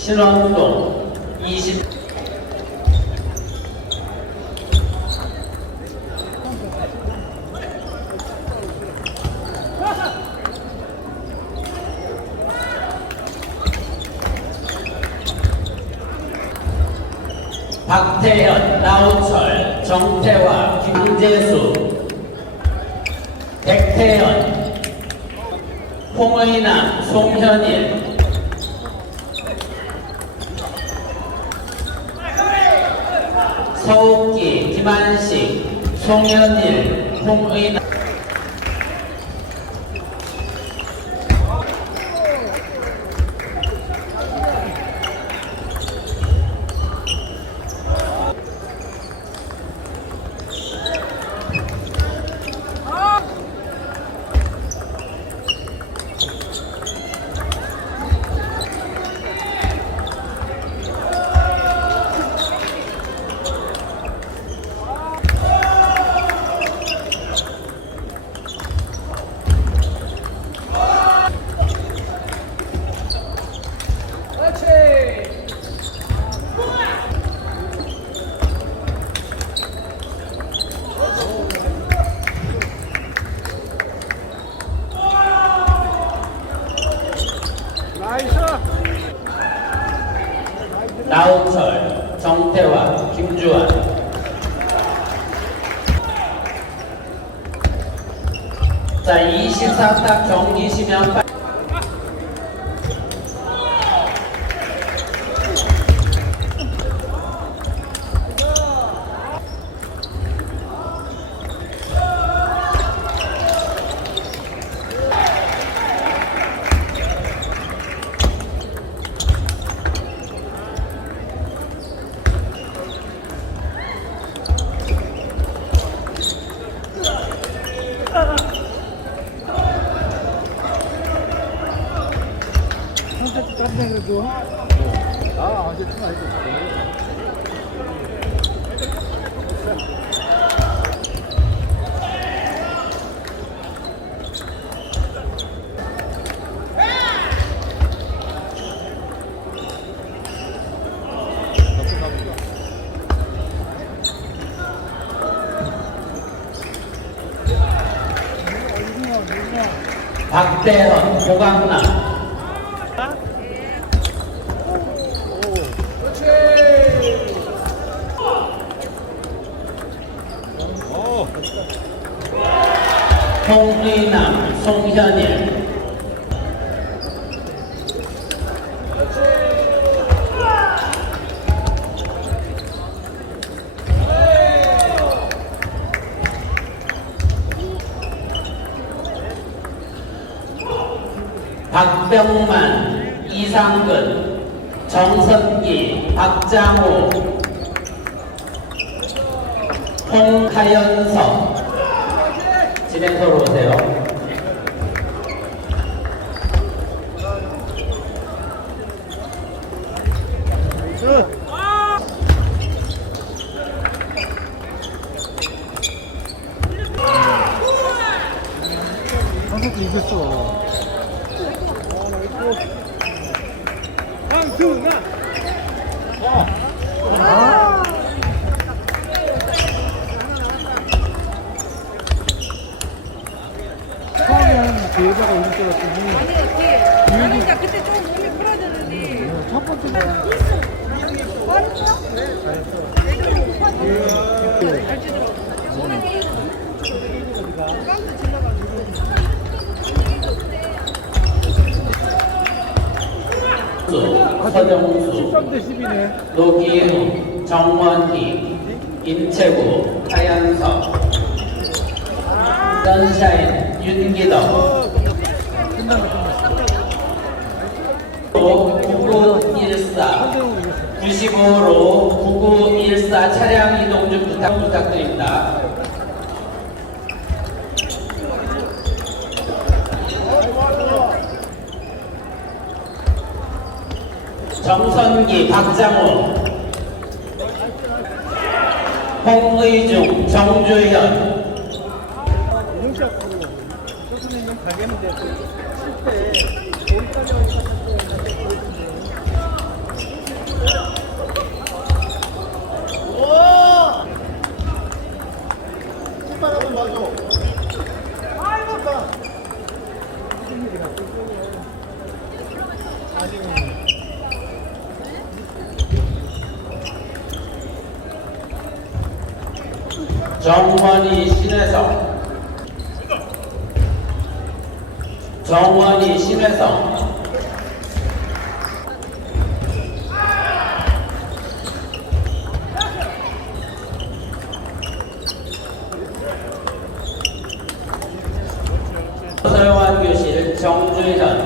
신원동 20 박태현, 나우철, 정태화, 김재수, 백태현, 홍의남, 송현일, 서욱기, 김한식, 송현일, 홍의남, 나우철, 정태화, 김주환. 자, 24타 경기 시면 박대현, 고강남. 홍의남, 송현일. 박병만, 이상근, 정선기, 박장호, 홍하연석 진행서로 오세요. 이겼어 황승아 아 처음에는 그 여자가 이길 줄 알았더니 아니 이게 그러니까 그때 좀 몸이 풀어야 되는데 첫 번째 거 서정수, 13대 10이네 노기훈, 정원희, 임채구, 하연석, 선샤인, 윤기덕, 끝났다 끝났어 9914, 95로 9914 차량 이동 좀 부탁, 부탁드립니다. 정선기, 박장호, 홍의중, 정주현, 정원이 신혜성. 정원이 심해서. 서영환 교실 정주현